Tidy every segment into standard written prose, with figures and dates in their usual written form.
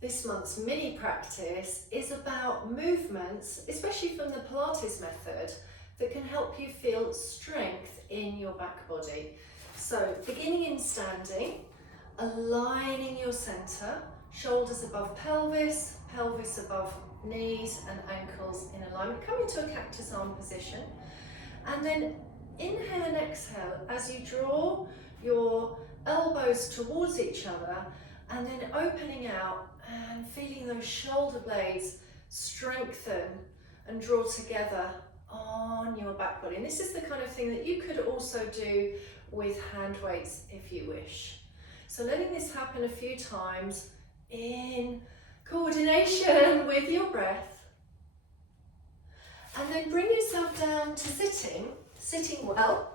this month's mini practice is about movements, especially from the Pilates method, that can help you feel strength in your back body. So beginning in standing, aligning your center, shoulders above pelvis, pelvis above knees and ankles in alignment. Come into a cactus arm position, and then inhale and exhale as you draw your elbows towards each other, and then opening out and feeling those shoulder blades strengthen and draw together on your back body. And this is the kind of thing that you could also do with hand weights if you wish. So letting this happen a few times in coordination with your breath. And then bring yourself down to sitting well,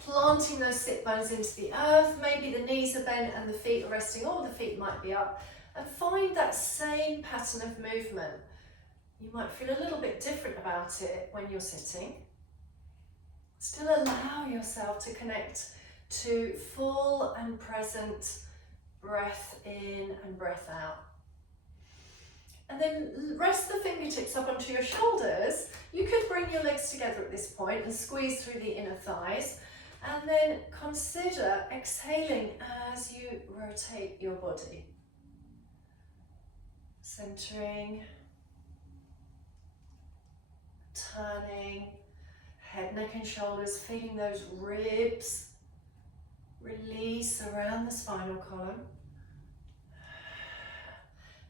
planting those sit bones into the earth. Maybe the knees are bent and the feet are resting, or the feet might be up. And find that same pattern of movement. You might feel a little bit different about it when you're sitting. Still allow yourself to connect to full and present breath in and breath out. And then rest the fingertips up onto your shoulders. You could bring your legs together at this point and squeeze through the inner thighs. And then consider exhaling as you rotate your body. Centering, turning, head, neck and shoulders, feeling those ribs release around the spinal column.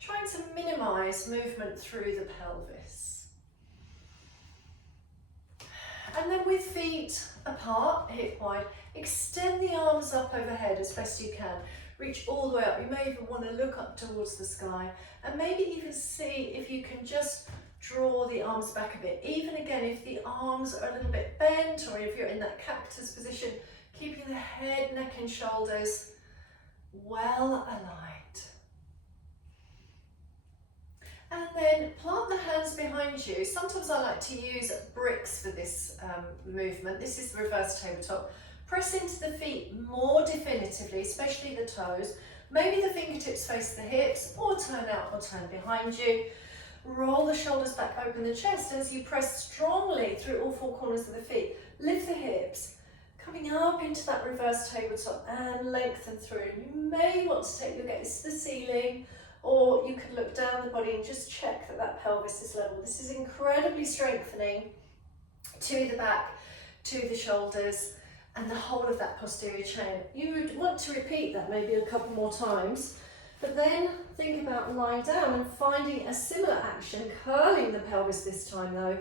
Trying to minimize movement through the pelvis. And then with feet apart, hip wide, extend the arms up overhead as best you can. Reach all the way up. You may even want to look up towards the sky, and maybe even see if you can just draw the arms back a bit. Even again, if the arms are a little bit bent, or if you're in that cactus position, keeping the head, neck and shoulders well aligned. And then plant the hands behind you. Sometimes I like to use bricks for this movement. This is the reverse tabletop. Press into the feet more definitively, especially the toes. Maybe the fingertips face the hips, or turn out or turn behind you. Roll the shoulders back, open the chest as you press strongly through all four corners of the feet. Lift the hips, coming up into that reverse tabletop and lengthen through. You may want to take your gaze to the ceiling, or you could look down the body and just check that that pelvis is level. This is incredibly strengthening to the back, to the shoulders, and the whole of that posterior chain. You would want to repeat that maybe a couple more times, but then think about lying down and finding a similar action, curling the pelvis this time though,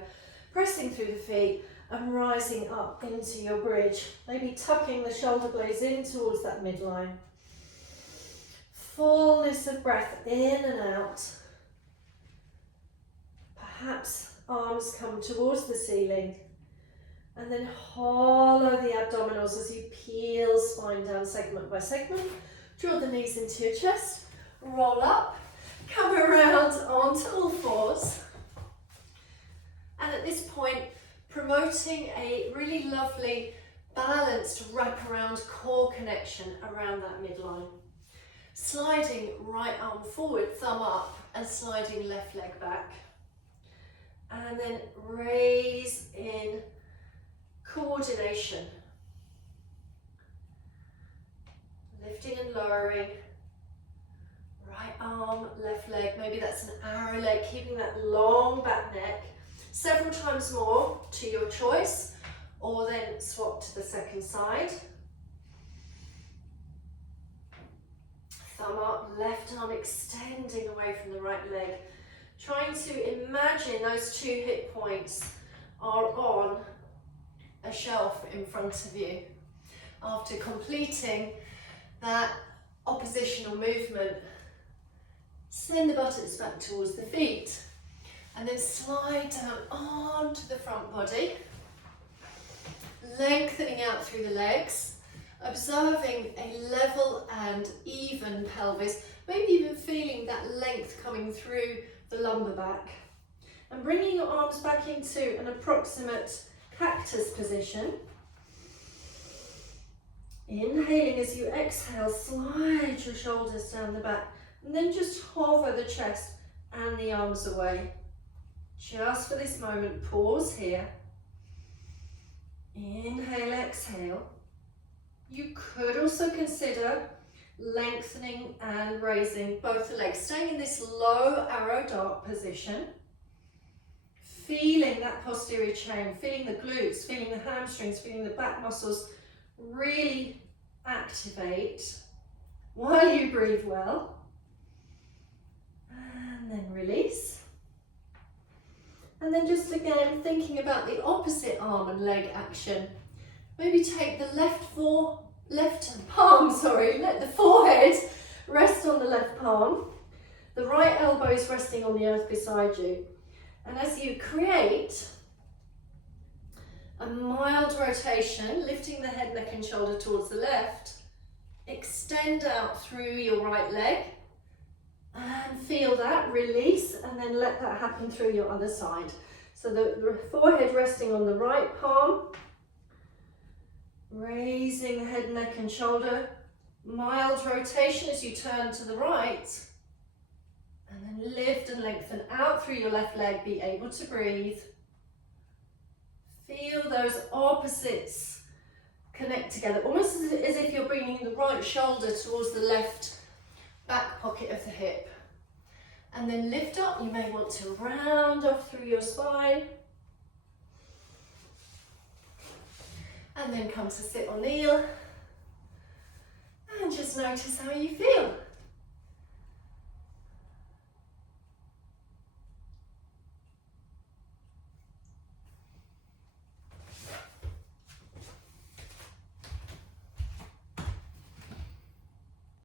pressing through the feet and rising up into your bridge, maybe tucking the shoulder blades in towards that midline. Fullness of breath in and out. Perhaps arms come towards the ceiling. And then hollow the abdominals as you peel spine down segment by segment. Draw the knees into your chest. Roll up. Come around onto all fours. And at this point, promoting a really lovely balanced wraparound core connection around that midline. Sliding right arm forward, thumb up, and sliding left leg back. And then raise in coordination. Lifting and lowering. Right arm, left leg, maybe that's an arrow leg, keeping that long back neck. Several times more to your choice, or then swap to the second side. Thumb up, left arm extending away from the right leg. Trying to imagine those two hip points are on a shelf in front of you. After completing that oppositional movement, send the buttocks back towards the feet and then slide down onto the front body, lengthening out through the legs, observing a level and even pelvis, maybe even feeling that length coming through the lumbar back, and bringing your arms back into an approximate cactus position. Inhaling as you exhale, slide your shoulders down the back And then just hover the chest and the arms away. Just for this moment, pause here. Inhale, exhale. You could also consider lengthening and raising both the legs, staying in this low arrow dart position, feeling that posterior chain, feeling the glutes, feeling the hamstrings, feeling the back muscles really activate while you breathe well. And then release. And then just again thinking about the opposite arm and leg action. Maybe take the left palm, let the forehead rest on the left palm. The right elbow is resting on the earth beside you. And as you create a mild rotation, lifting the head, neck and shoulder towards the left, extend out through your right leg and feel that, release, and then let that happen through your other side. So the forehead resting on the right palm, raising the head, neck and shoulder, mild rotation as you turn to the right, and then lift and lengthen out through your left leg, be able to breathe. Feel those opposites connect together, almost as if you're bringing the right shoulder towards the left back pocket of the hip. And then lift up, you may want to round off through your spine. And then come to sit or kneel. And just notice how you feel.